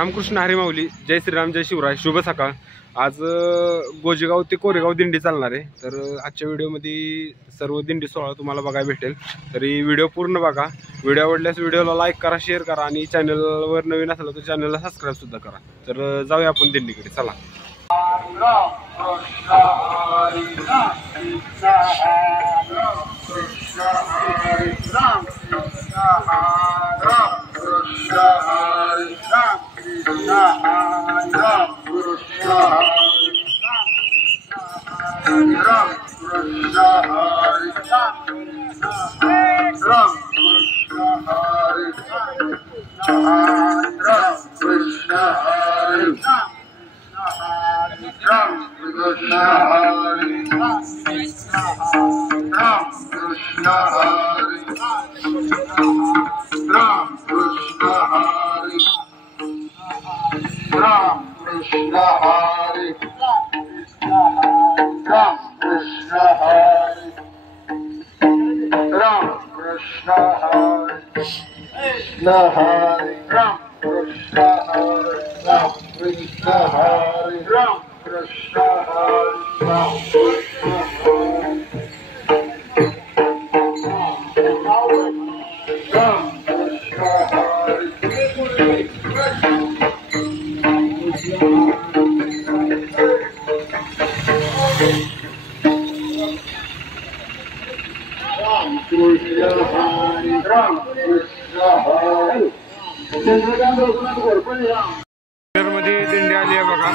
रामकृष्ण हरी माऊली, जय श्रीराम, जय शिवराय, शुभ सकाळ। आज गोजेगाव ते कोरेगाव दिंडी चालणार आहे। तर आजच्या व्हिडिओमध्ये सर्व दिंडी सोहळा तुम्हाला बघायला भेटेल। तरी व्हिडिओ पूर्ण बघा। व्हिडिओ आवडल्यास व्हिडिओला लाईक करा, शेअर करा आणि चॅनलवर नवीन असेल तर चॅनलला सबस्क्राईब सुद्धा करा। तर जाऊया आपण दिंडीकडे, चला। मध्ये दिंडी आली आहे बघा।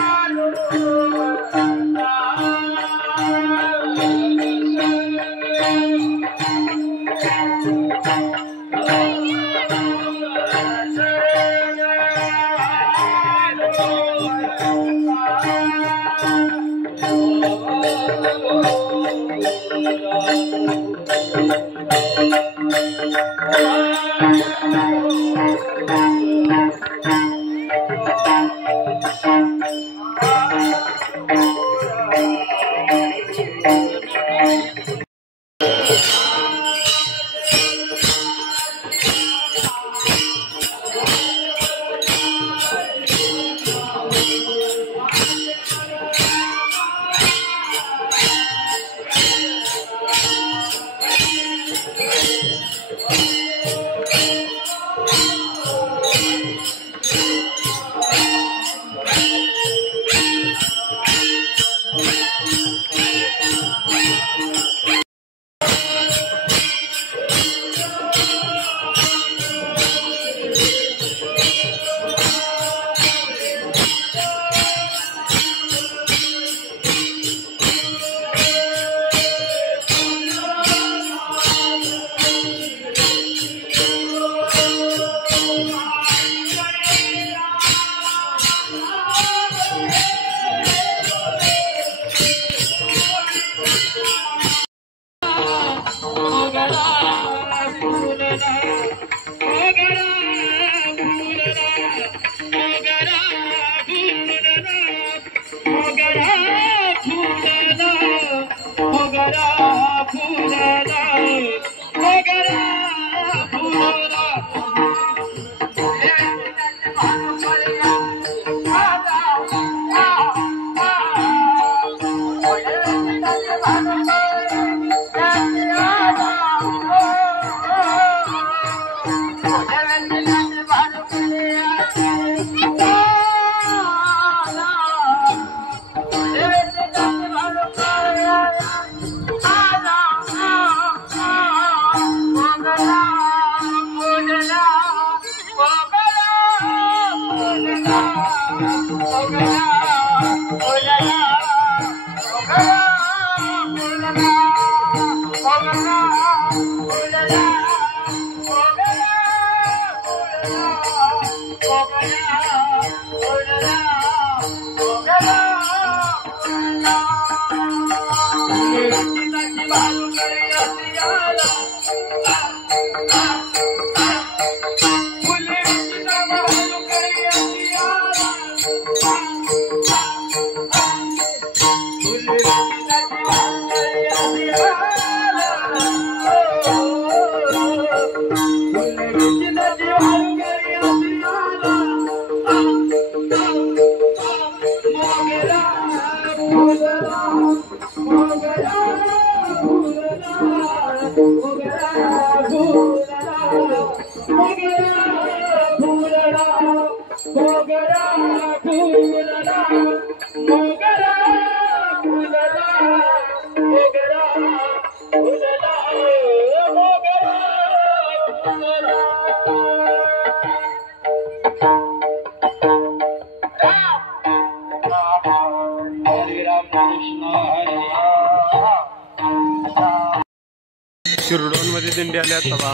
शिरडोन मध्ये दिंडी आल्या आता बा.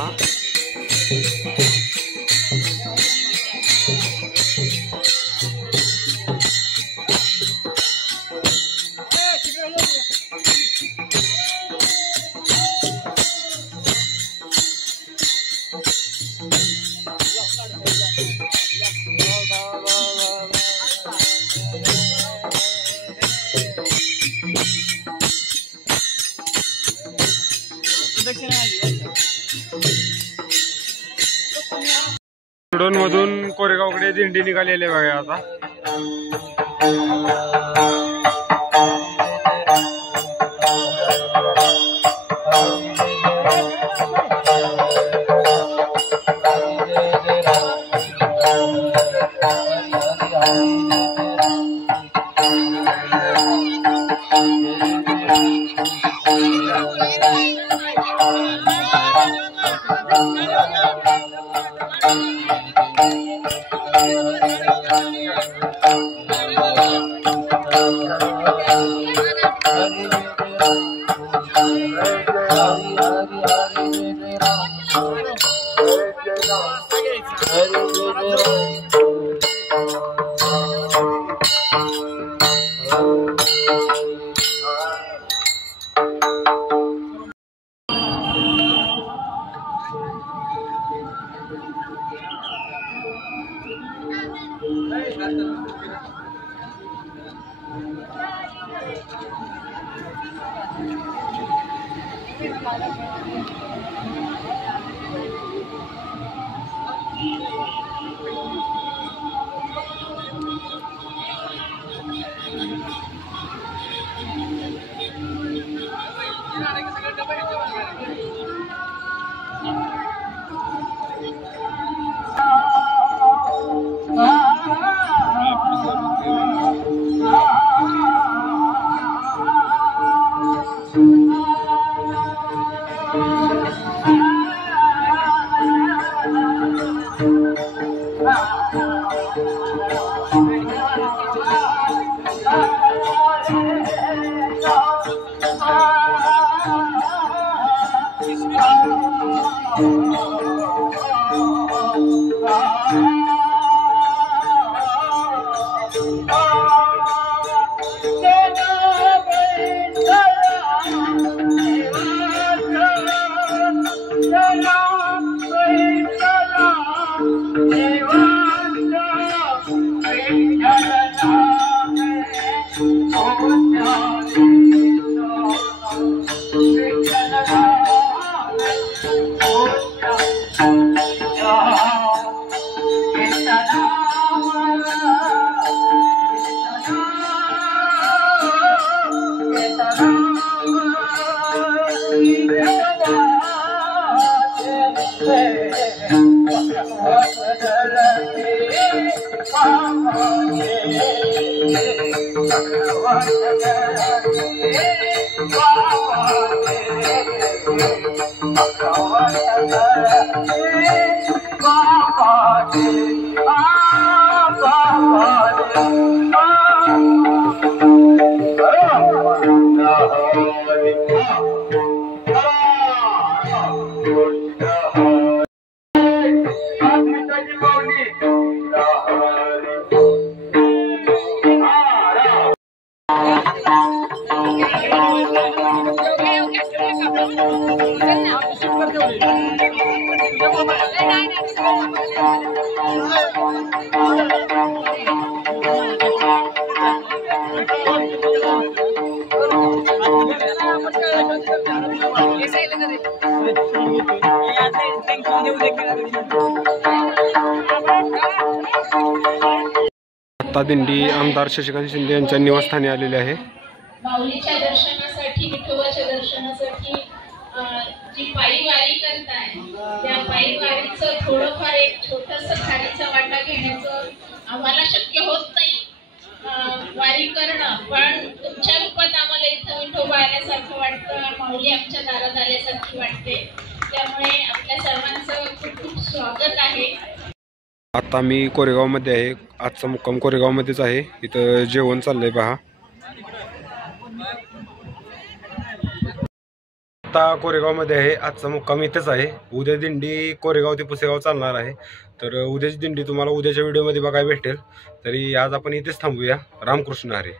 शिरडोन मधून कोरेगावकडे दिंडी निघालेली आहे बघा आता. आता दिंडी आमदार शशिकांत शिंदे यांच्या निवासस्थानी आलेले आहे. माऊलीच्या दर्शनासाठी, विठोबाच्या दर्शनासाठी जी पायी वारी करताय त्या पायी वारीचं थोडंफार एक छोटंसं खारीचा वाटा घेण्याचं आम्हाला शक्य होत नाही वारी करणं, पण तुमच्या रूपात आम्हाला इथं विठोबा आल्यासारखं वाटतं, माऊली आमच्या दारात आल्यासारखी वाटते. त्यामुळे आपल्या सर्वांचं खूप खूप स्वागत आहे. आता मी कोरेगावमध्ये आहे. आजचा मुक्काम कोरेगावमध्येच आहे. इथं जेवण चाललंय पहा. आता कोरेगावमध्ये आहे. आजचा मुक्काम इथेच आहे. उद्या दिंडी कोरेगाव ते पुसेगाव चालणार आहे. तर उद्याची दिंडी तुम्हाला उद्याच्या व्हिडिओमध्ये बघायला भेटेल. तरी आज आपण इथेच थांबूया. रामकृष्ण हरी.